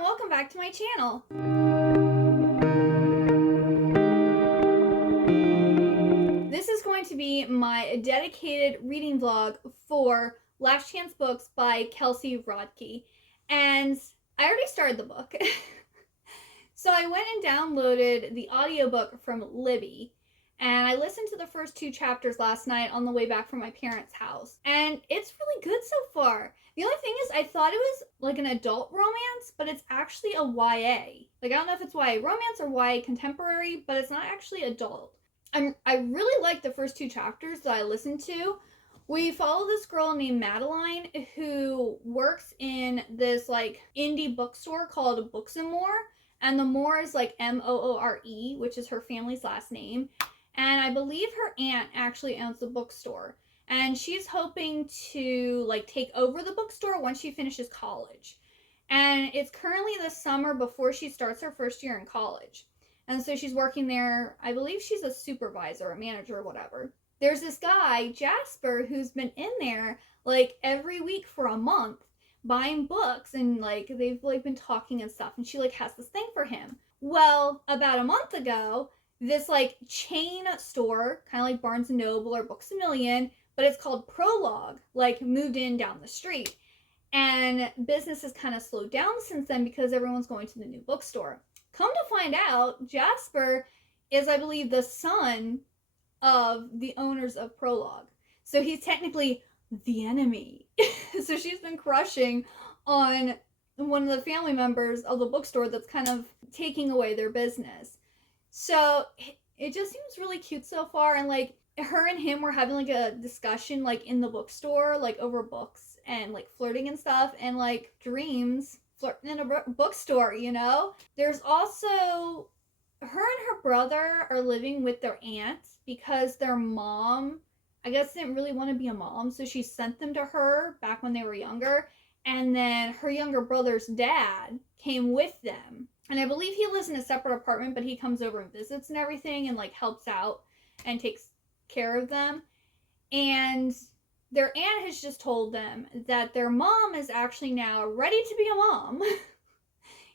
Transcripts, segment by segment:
and welcome back to my channel. This is going to be my dedicated reading vlog for Last Chance Books by Kelsey Rodkey. And I already started the book. So I went and downloaded the audiobook from Libby. And I listened to the first 2 chapters last night on the way back from my parents' house. And it's really good so far. The only thing is I thought it was like an adult romance, but it's actually a YA. Like, I don't know if it's YA romance or YA contemporary, but it's not actually adult. I really like the first 2 chapters that I listened to. We follow this girl named Madeline who works in this like indie bookstore called Books and More. And the Moore is like Moore, which is her family's last name. And I believe her aunt actually owns the bookstore. And she's hoping to like take over the bookstore once she finishes college. And it's currently the summer before she starts her first year in college. And so she's working there. I believe she's a supervisor, a manager, or whatever. There's this guy, Jasper, who's been in there like every week for a month buying books, and like they've like been talking and stuff, and she like has this thing for him. Well, about a month ago, this like chain store, kind of like Barnes & Noble or Books A Million, but it's called Prologue, like moved in down the street. And business has kind of slowed down since then because everyone's going to the new bookstore. Come to find out, Jasper is, I believe, the son of the owners of Prologue. So he's technically the enemy. So she's been crushing on one of the family members of the bookstore that's kind of taking away their business. So it just seems really cute so far, and like her and him were having like a discussion like in the bookstore, like over books and like flirting and stuff, and like dreams flirting in a bookstore, you know? There's also her and her brother are living with their aunt because their mom, I guess, didn't really want to be a mom, so she sent them to her back when they were younger. And then her younger brother's dad came with them. And I believe he lives in a separate apartment, but he comes over and visits and everything and like helps out and takes care of them. And their aunt has just told them that their mom is actually now ready to be a mom.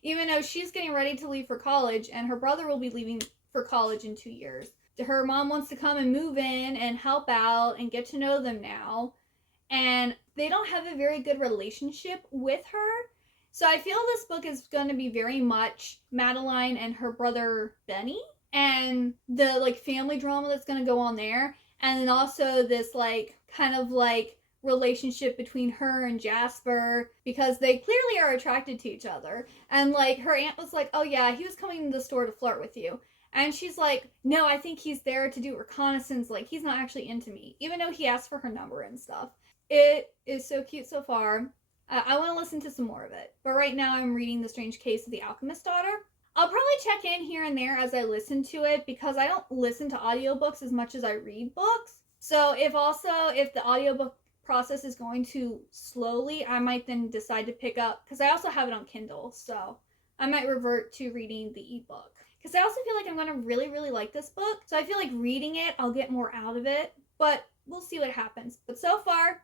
Even though she's getting ready to leave for college, and her brother will be leaving for college in 2 years. Her mom wants to come and move in and help out and get to know them now. And they don't have a very good relationship with her. So I feel this book is going to be very much Madeline and her brother Benny, and the like family drama that's going to go on there. And then also this like kind of like relationship between her and Jasper, because they clearly are attracted to each other. And like her aunt was like, oh yeah, he was coming to the store to flirt with you. And she's like, no, I think he's there to do reconnaissance. Like, he's not actually into me, even though he asked for her number and stuff. It is so cute so far. I want to listen to some more of it. But right now I'm reading The Strange Case of the Alchemist's Daughter. I'll probably check in here and there as I listen to it, because I don't listen to audiobooks as much as I read books. So if the audiobook process is going too slowly, I might then decide to pick up, because I also have it on Kindle, so I might revert to reading the ebook. Because I also feel like I'm going to really, really like this book. So I feel like reading it, I'll get more out of it. But we'll see what happens. But so far,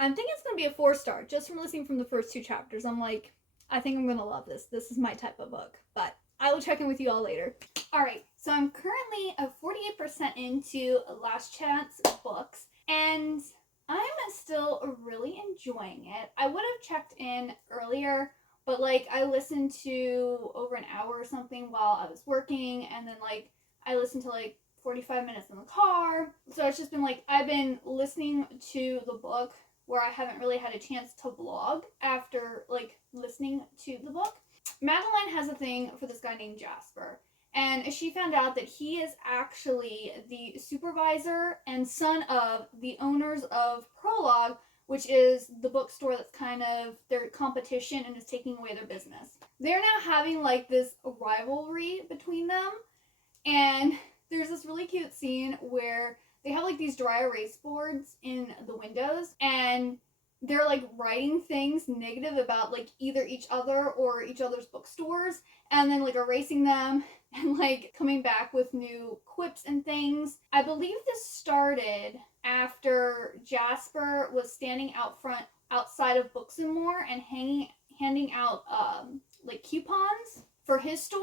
I'm thinking it's going to be a 4-star. Just from listening from the first 2 chapters, I'm like, I think I'm going to love this. This is my type of book. But I will check in with you all later. Alright, so I'm currently at 48% into Last Chance Books. And I'm still really enjoying it. I would have checked in earlier, but like I listened to over an hour or something while I was working, and then like I listened to like 45 minutes in the car. So it's just been like I've been listening to the book where I haven't really had a chance to vlog after like listening to the book. Madeline has a thing for this guy named Jasper, and she found out that he is actually the supervisor and son of the owners of Prologue, which is the bookstore that's kind of their competition and is taking away their business. They're now having like this rivalry between them, and there's this really cute scene where they have like these dry erase boards in the windows, and they're like writing things negative about like either each other or each other's bookstores, and then like erasing them and like coming back with new quips and things. I believe this started after Jasper was standing outside of Books and More and handing out like coupons for his store,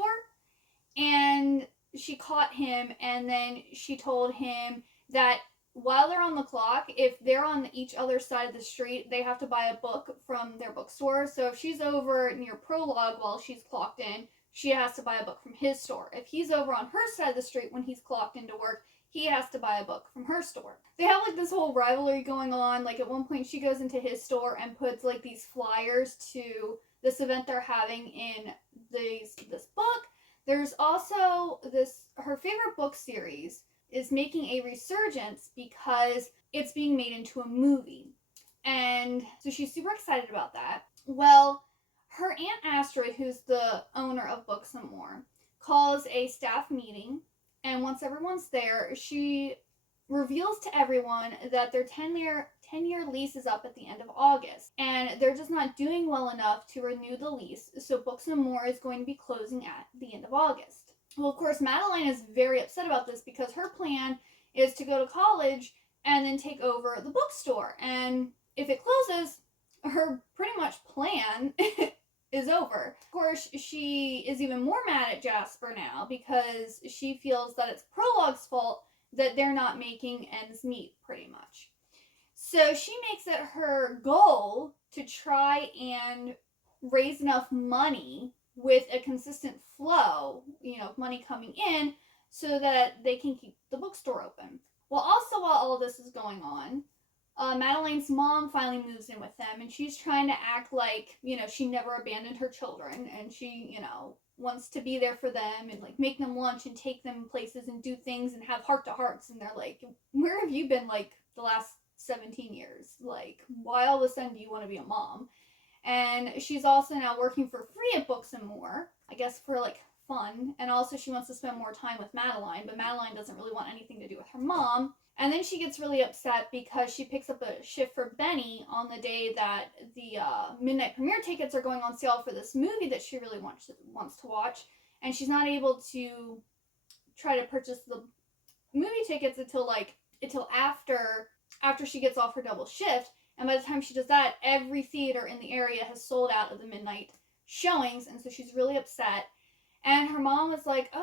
and she caught him, and then she told him that while they're on the clock, if they're on each other side of the street, they have to buy a book from their bookstore. So if she's over near Prologue while she's clocked in, she has to buy a book from his store. If he's over on her side of the street when he's clocked into work, he has to buy a book from her store. They have like this whole rivalry going on. Like at one point she goes into his store and puts like these flyers to this event they're having in this book. There's also her favorite book series is making a resurgence because it's being made into a movie. And so she's super excited about that. Well, her Aunt Astrid, who's the owner of Books and More, calls a staff meeting, and once everyone's there, she reveals to everyone that their 10-year lease is up at the end of August, and they're just not doing well enough to renew the lease, so Books and More is going to be closing at the end of August. Well, of course, Madeline is very upset about this because her plan is to go to college and then take over the bookstore. And if it closes, her pretty much plan is over. Of course, she is even more mad at Jasper now because she feels that it's Prologue's fault that they're not making ends meet, pretty much. So she makes it her goal to try and raise enough money with a consistent flow, money coming in, so that they can keep the bookstore open. Well, also while all of this is going on, Madeline's mom finally moves in with them, and she's trying to act like, she never abandoned her children, and she, wants to be there for them and like make them lunch and take them places and do things and have heart-to-hearts, and they're like, where have you been like the last 17 years? Like, why all of a sudden do you want to be a mom? And she's also now working for free at Books and More, I guess for like fun. And also she wants to spend more time with Madeline, but Madeline doesn't really want anything to do with her mom. And then she gets really upset because she picks up a shift for Benny on the day that the midnight premiere tickets are going on sale for this movie that she really wants to watch. And she's not able to try to purchase the movie tickets until after she gets off her double shift. And by the time she does that, every theater in the area has sold out of the midnight showings, and so she's really upset. And her mom was like, her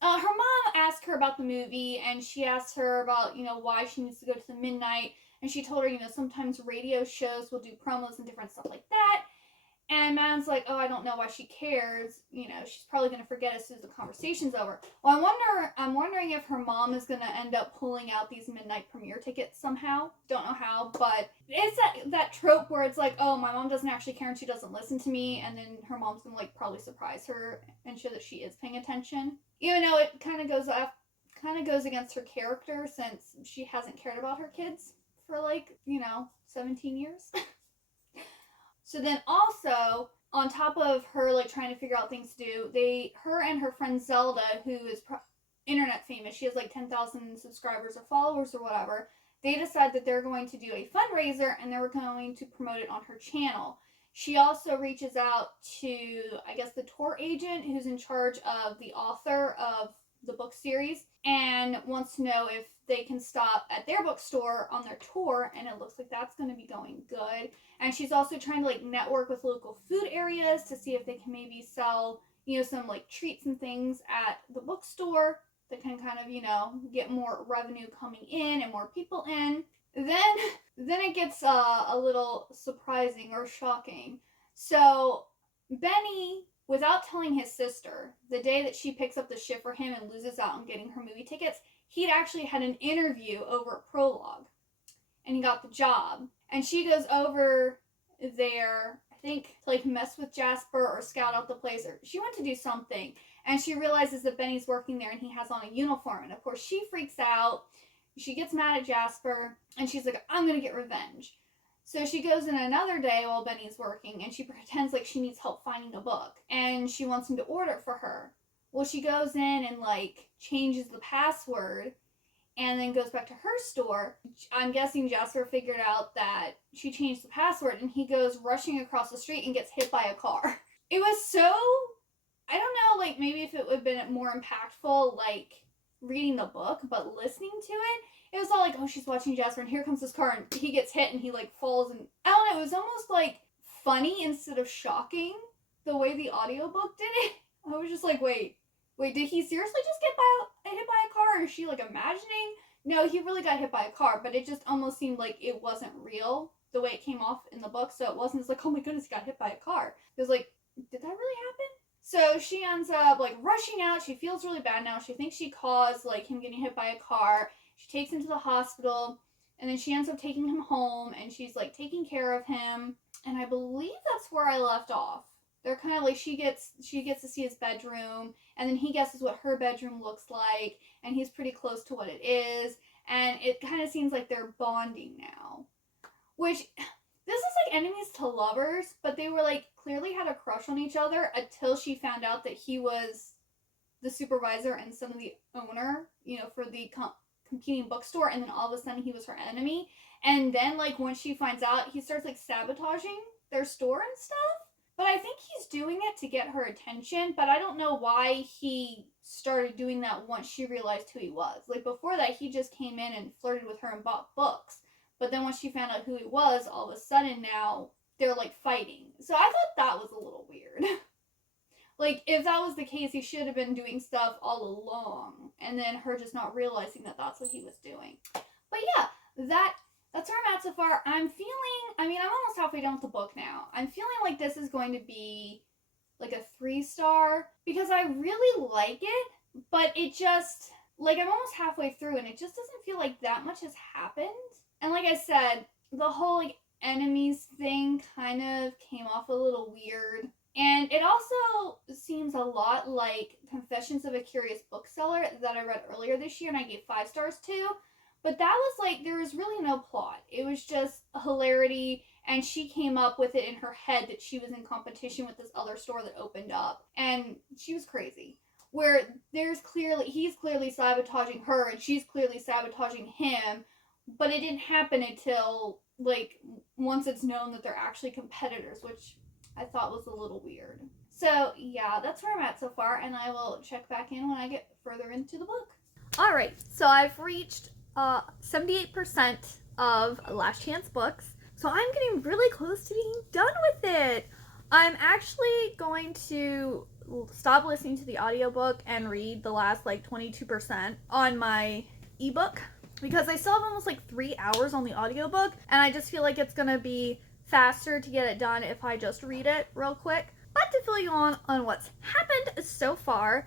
mom asked her about the movie, and she asked her about, why she needs to go to the midnight, and she told her, sometimes radio shows will do promos and different stuff like that. And Madeline's like, I don't know why she cares. She's probably going to forget as soon as the conversation's over. Well, I'm wondering if her mom is going to end up pulling out these midnight premiere tickets somehow. Don't know how, but it's that trope where it's like, my mom doesn't actually care and she doesn't listen to me. And then her mom's going to probably surprise her and show that she is paying attention. Even though it kind of goes against her character since she hasn't cared about her kids for 17 years. So then also, on top of her trying to figure out things to do, her and her friend Zelda, who is internet famous, she has 10,000 subscribers or followers or whatever, they decide that they're going to do a fundraiser and they're going to promote it on her channel. She also reaches out to, I guess, the tour agent who's in charge of the author of the book series and wants to know if they can stop at their bookstore on their tour, and it looks like that's going to be going good. And she's also trying to network with local food areas to see if they can maybe sell, some treats and things at the bookstore that can kind of, get more revenue coming in and more people in. Then it gets a little surprising or shocking. So Benny, without telling his sister, the day that she picks up the shift for him and loses out on getting her movie tickets, he'd actually had an interview over at Prologue, and he got the job. And she goes over there, I think, to mess with Jasper or scout out the place, or she went to do something, and she realizes that Benny's working there and he has on a uniform, and of course she freaks out. She gets mad at Jasper, and she's like, I'm gonna get revenge. So she goes in another day while Benny's working, and she pretends like she needs help finding a book, and she wants him to order it for her. Well, she goes in and changes the password and then goes back to her store. I'm guessing Jasper figured out that she changed the password, and he goes rushing across the street and gets hit by a car. It was so, I don't know, maybe if it would have been more impactful, reading the book, but listening to it was all she's watching Jasper, and here comes this car, and he gets hit, and he falls, and I don't know, it was almost funny instead of shocking the way the audiobook did it. I was just like, wait, did he seriously just get hit by a car? Or is she like imagining? No, he really got hit by a car, but it just almost seemed like it wasn't real the way it came off in the book. So it wasn't just like, oh my goodness, he got hit by a car. It was like, did that really happen? So she ends up like rushing out. She feels really bad now. She thinks she caused like him getting hit by a car. She takes him to the hospital, and then she ends up taking him home, and she's like taking care of him. And I believe that's where I left off. They're kind of like, she gets to see his bedroom, and then he guesses what her bedroom looks like, and he's pretty close to what it is, and it kind of seems like they're bonding now. Which, this is like enemies to lovers, but they were like clearly had a crush on each other until she found out that he was the supervisor and some of the owner, for the competing bookstore, and then all of a sudden he was her enemy. And then like once she finds out, he starts like sabotaging their store and stuff. But I think he's doing it to get her attention, but I don't know why he started doing that once she realized who he was. Like before that, he just came in and flirted with her and bought books. But then once she found out who he was, all of a sudden now they're like fighting. So I thought that was a little weird. Like if that was the case, he should have been doing stuff all along, and then her just not realizing that that's what he was doing. But yeah, that's where I'm at so far. I'm almost halfway done with the book now. I'm feeling like this is going to be like a 3-star because I really like it, but it just, like I'm almost halfway through and it just doesn't feel like that much has happened. And like I said, the whole like enemies thing kind of came off a little weird. And it also seems a lot like Confessions of a Curious Bookseller that I read earlier this year and I gave 5 stars to. But that was like, there was really no plot. It was just a hilarity, and she came up with it in her head that she was in competition with this other store that opened up. And she was crazy. Where he's clearly sabotaging her, and she's clearly sabotaging him. But it didn't happen until, like, once it's known that they're actually competitors, which I thought was a little weird. So, yeah, that's where I'm at so far, and I will check back in when I get further into the book. Alright, so I've reached 78% of Last Chance books, so I'm getting really close to being done with it. I'm actually going to stop listening to the audiobook and read the last, like, 22% on my ebook, because I still have almost like 3 hours on the audiobook, and I just feel like it's gonna be faster to get it done if I just read it real quick. But to fill you on what's happened so far,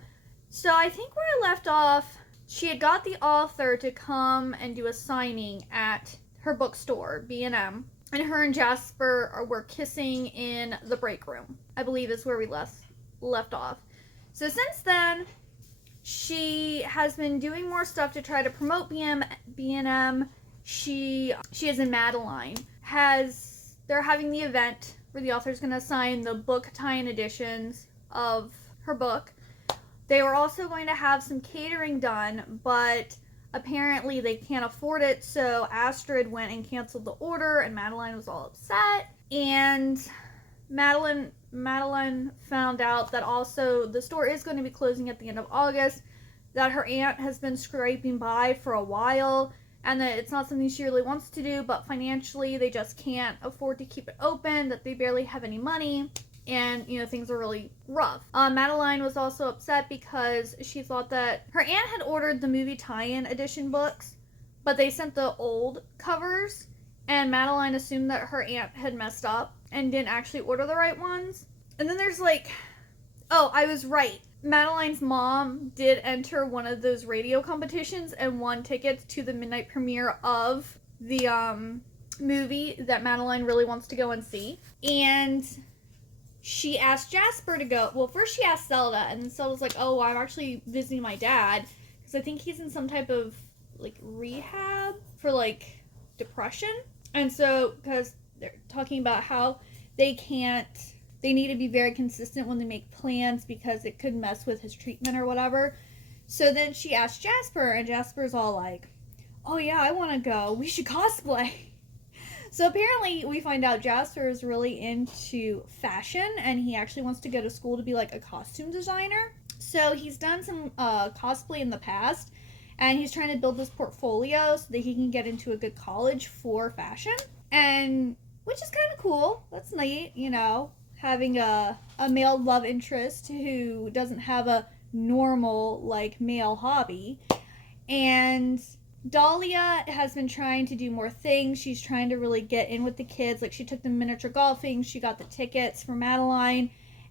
so I think where I left off, she had got the author to come and do a signing at her bookstore, B&M, and her and Jasper were kissing in the break room, I believe is where we left off. So since then, she has been doing more stuff to try to promote B&M. She is in Madeline. They're having the event where the author's going to sign the book tie-in editions of her book. They were also going to have some catering done, but apparently they can't afford it, so Astrid went and canceled the order, and Madeline was all upset. And Madeline found out that also the store is going to be closing at the end of August, that her aunt has been scraping by for a while, and that it's not something she really wants to do, but financially they just can't afford to keep it open, that they barely have any money, and, things are really rough. Madeline was also upset because she thought that her aunt had ordered the movie tie-in edition books, but they sent the old covers, and Madeline assumed that her aunt had messed up and didn't actually order the right ones. And then there's I was right. Madeline's mom did enter one of those radio competitions and won tickets to the midnight premiere of the movie that Madeline really wants to go and see. And she asked Jasper to go. Well, first she asked Zelda, and then Zelda's like, oh, I'm actually visiting my dad, because I think he's in some type of, rehab for, depression. And so, because they're talking about how they need to be very consistent when they make plans because it could mess with his treatment or whatever. So then she asked Jasper, and Jasper's all like, oh yeah, I want to go. We should cosplay. So apparently we find out Jasper is really into fashion, and he actually wants to go to school to be a costume designer. So he's done some cosplay in the past, and he's trying to build this portfolio so that he can get into a good college for fashion. And which is kind of cool. That's neat, you know, having a male love interest who doesn't have a normal, like, male hobby. And Dahlia has been trying to do more things. She's trying to really get in with the kids. Like, she took them miniature golfing, she got the tickets for Madeline.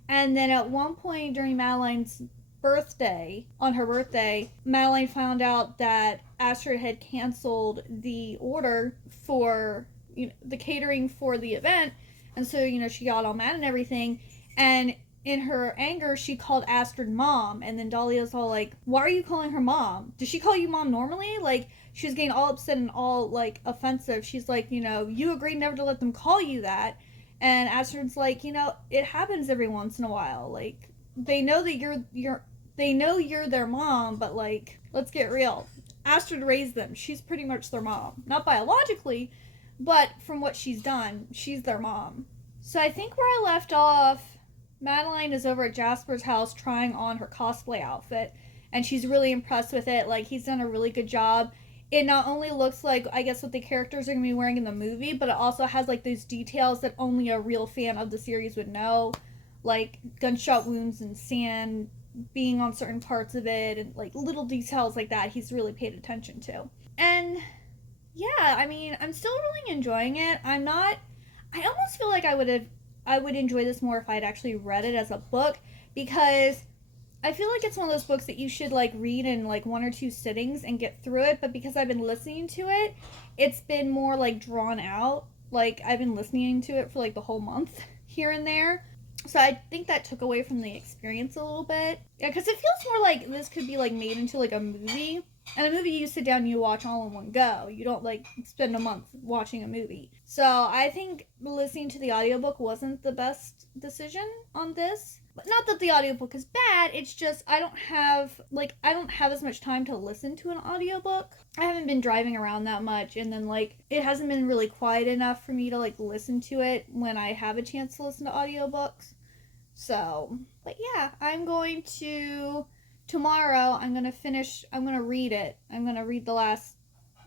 And then at one point during Madeline's birthday, on her birthday, Madeline found out that Astrid had canceled the order for, you know, the catering for the event. And so, you know, she got all mad and everything. And in her anger, she called Astrid mom. And then Dahlia's all like, why are you calling her mom? Does she call you mom normally? Like, she was getting all upset and all, like, offensive. She's like, you know, you agreed never to let them call you that. And Astrid's like, you know, it happens every once in a while. Like, they know that they know you're their mom, but, like, let's get real. Astrid raised them. She's pretty much their mom. Not biologically, but from what she's done, she's their mom. So I think where I left off, Madeline is over at Jasper's house trying on her cosplay outfit, and she's really impressed with it. Like, he's done a really good job. It not only looks like, I guess, what the characters are going to be wearing in the movie, but it also has, like, those details that only a real fan of the series would know. Like, gunshot wounds and sand being on certain parts of it, and, like, little details like that he's really paid attention to. And, yeah, I mean, I'm still really enjoying it. I almost feel like I would enjoy this more if I'd actually read it as a book, because I feel like it's one of those books that you should, like, read in, like, 1 or 2 sittings and get through it. But because I've been listening to it, it's been more, like, drawn out. Like, I've been listening to it for, like, the whole month here and there. So I think that took away from the experience a little bit. Yeah, because it feels more like this could be, like, made into, like, a movie. And a movie you sit down and you watch all in one go. You don't, like, spend a month watching a movie. So I think listening to the audiobook wasn't the best decision on this. But not that the audiobook is bad, it's just I don't have as much time to listen to an audiobook. I haven't been driving around that much, and then, like, it hasn't been really quiet enough for me to, like, listen to it when I have a chance to listen to audiobooks. So, but yeah, tomorrow I'm going to read it. I'm going to read the last,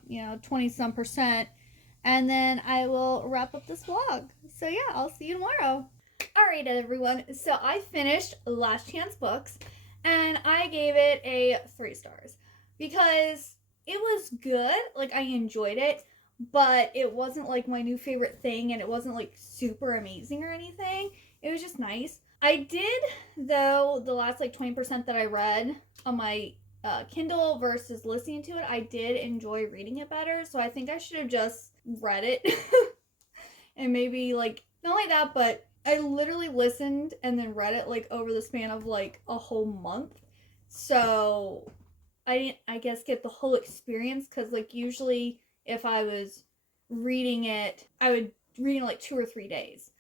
20 some percent, and then I will wrap up this vlog. So yeah, I'll see you tomorrow. Alright, everyone, so I finished Last Chance Books, and I gave it a 3 stars, because it was good. Like, I enjoyed it, but it wasn't, like, my new favorite thing, and it wasn't, like, super amazing or anything. It was just nice. I did, though, the last, like, 20% that I read on my Kindle versus listening to it, I did enjoy reading it better, so I think I should have just read it. And maybe, like, not only that, but I literally listened and then read it, like, over the span of, like, a whole month. So I didn't, I guess, get the whole experience, because, like, usually if I was reading it, I would read in, like, 2 or 3 days.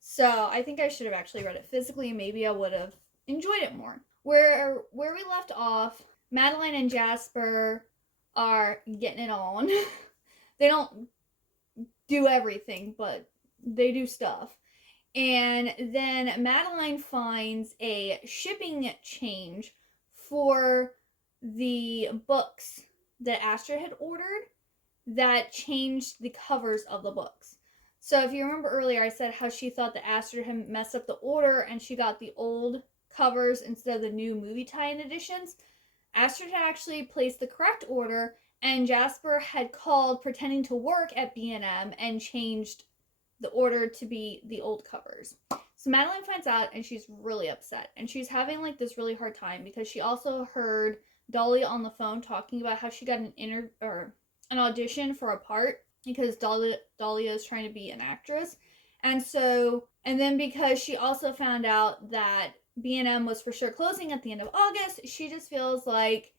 So I think I should have actually read it physically, and maybe I would have enjoyed it more. Where we left off, Madeline and Jasper are getting it on. They don't do everything, but they do stuff. And then Madeline finds a shipping change for the books that Astrid had ordered that changed the covers of the books. So if you remember earlier, I said how she thought that Astrid had messed up the order and she got the old covers instead of the new movie tie-in editions. Astrid had actually placed the correct order, and Jasper had called pretending to work at B&M and changed the order to be the old covers. So Madeline finds out, and she's really upset, and she's having, like, this really hard time, because she also heard Dahlia on the phone talking about how she got an audition for a part, because Dahlia is trying to be an actress. And then because she also found out that B&M was for sure closing at the end of August, she just feels like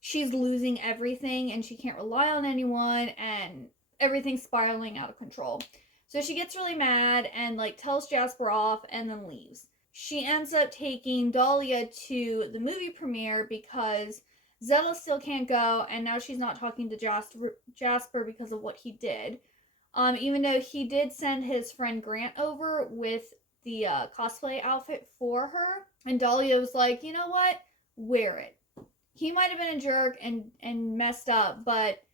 she's losing everything and she can't rely on anyone, and everything's spiraling out of control. So she gets really mad and, like, tells Jasper off and then leaves. She ends up taking Dahlia to the movie premiere because Zella still can't go, and now she's not talking to Jasper because of what he did. Even though he did send his friend Grant over with the cosplay outfit for her, and Dahlia was like, you know what? Wear it. He might have been a jerk and messed up, but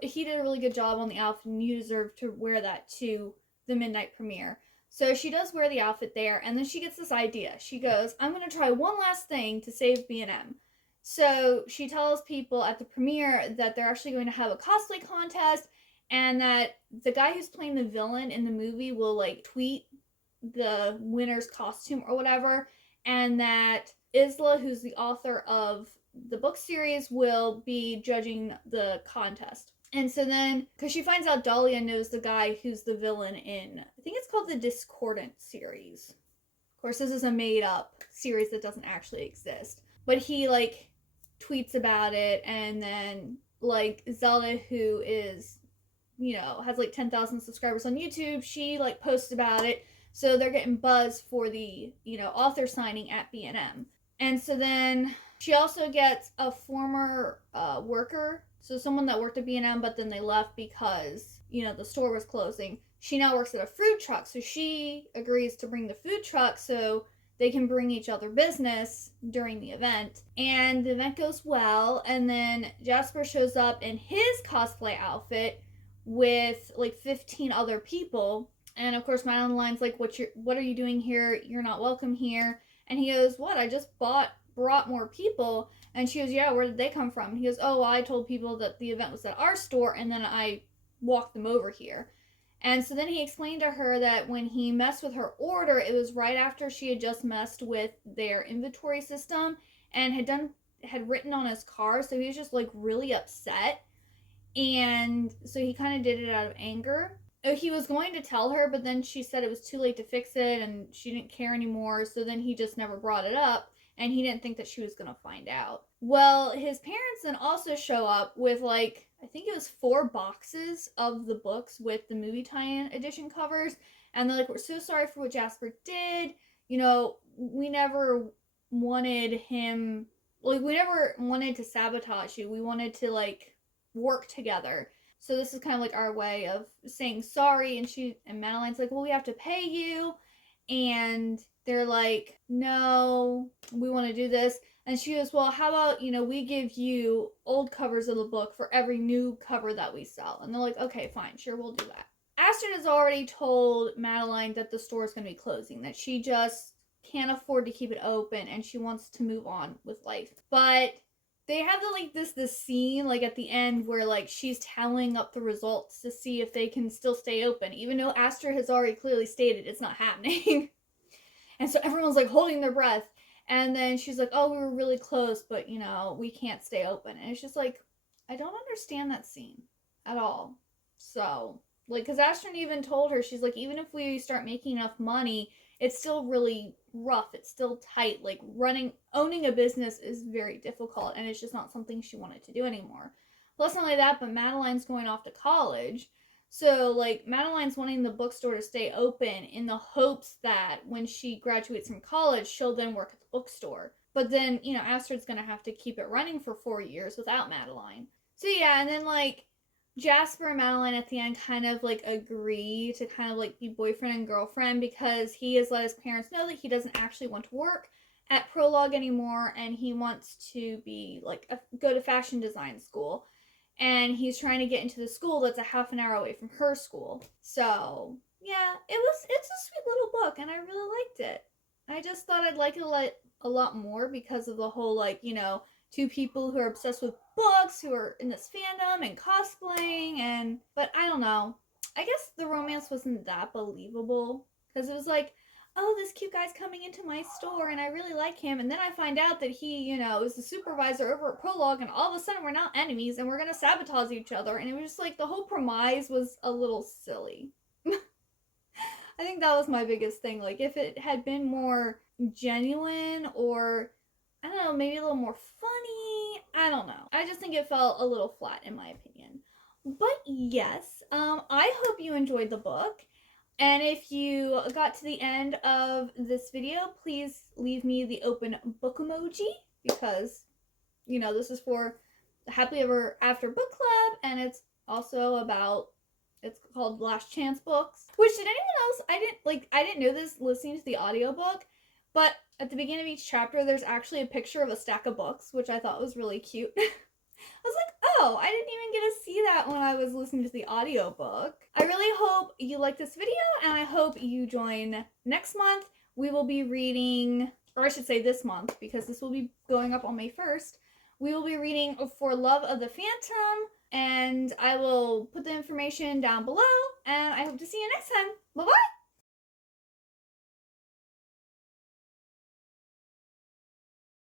he did a really good job on the outfit, and you deserve to wear that too, the midnight premiere. So she does wear the outfit there, and then she gets this idea. She goes, I'm going to try one last thing to save B&M. So she tells people at the premiere that they're actually going to have a cosplay contest, and that the guy who's playing the villain in the movie will like tweet the winner's costume or whatever, and that Isla, who's the author of the book series, will be judging the contest. And so then, because she finds out Dahlia knows the guy who's the villain in, I think it's called the Discordant series. Of course, this is a made-up series that doesn't actually exist. But he, like, tweets about it, and then, like, Zelda, who is, you know, has, like, 10,000 subscribers on YouTube, she, like, posts about it. So they're getting buzz for the, you know, author signing at B&M. And so then she also gets a former worker, so someone that worked at B&M, but then they left because, you know, the store was closing. She now works at a food truck, so she agrees to bring the food truck so they can bring each other business during the event. And the event goes well, and then Jasper shows up in his cosplay outfit with like 15 other people. And of course, Madeline's like, what are you doing here? You're not welcome here. And he goes, what? I just brought more people. And she goes, yeah, where did they come from? And he goes, oh, well, I told people that the event was at our store, and then I walked them over here. And so then he explained to her that when he messed with her order, it was right after she had just messed with their inventory system and had written on his car. So he was just like really upset. And so he kind of did it out of anger. He was going to tell her, but then she said it was too late to fix it and she didn't care anymore. So then he just never brought it up, and he didn't think that she was going to find out. Well, his parents then also show up with like, I think it was 4 boxes of the books with the movie tie-in edition covers. And they're like, we're so sorry for what Jasper did. You know, we never wanted him, like, we never wanted to sabotage you. We wanted to like work together. So this is kind of like our way of saying sorry. And Madeline's like, well, we have to pay you. And they're like, no, we want to do this. And she goes, well, how about, you know, we give you old covers of the book for every new cover that we sell. And they're like, okay, fine, sure, we'll do that. Astrid has already told Madeline that the store is going to be closing, that she just can't afford to keep it open, and she wants to move on with life. But they have this scene like at the end where like she's tallying up the results to see if they can still stay open, even though Astrid has already clearly stated it's not happening. And so everyone's like holding their breath. And then she's like, oh, we were really close, but you know, we can't stay open. And it's just like, I don't understand that scene at all. So like, because Astrid even told her, she's like, even if we start making enough money, it's still really rough. It's still tight. Like owning a business is very difficult, and it's just not something she wanted to do anymore. Plus, not only that, but Madeline's going off to college. So, like, Madeline's wanting the bookstore to stay open in the hopes that when she graduates from college, she'll then work at the bookstore. But then, you know, Astrid's going to have to keep it running for 4 years without Madeline. So, yeah, and then, like, Jasper and Madeline at the end kind of like agree to kind of like be boyfriend and girlfriend, because he has let his parents know that he doesn't actually want to work at Prologue anymore, and he wants to be like go to fashion design school, and he's trying to get into the school that's a half an hour away from her school. So yeah, it's a sweet little book, and I really liked it. I just thought I'd like it a lot more because of the whole, like, you know, 2 people who are obsessed with books, who are in this fandom and cosplaying, but I don't know. I guess the romance wasn't that believable, because it was like, oh, this cute guy's coming into my store and I really like him, and then I find out that he, you know, is the supervisor over at Prologue, and all of a sudden we're now enemies and we're gonna sabotage each other, and it was just like, the whole premise was a little silly. I think that was my biggest thing. Like, if it had been more genuine, or I don't know, maybe a little more funny, I don't know. I just think it felt a little flat in my opinion. But yes, I hope you enjoyed the book. And if you got to the end of this video, please leave me the open book emoji, because, you know, this is for the Happily Ever After Book Club, and it's also about, it's called Last Chance Books. Which, did anyone else, I didn't know this listening to the audiobook, but at the beginning of each chapter, there's actually a picture of a stack of books, which I thought was really cute. I was like, oh, I didn't even get to see that when I was listening to the audiobook. I really hope you like this video, and I hope you join next month. We will be reading, or I should say this month, because this will be going up on May 1st. We will be reading For Love of the Phantom, and I will put the information down below, and I hope to see you next time. Bye-bye!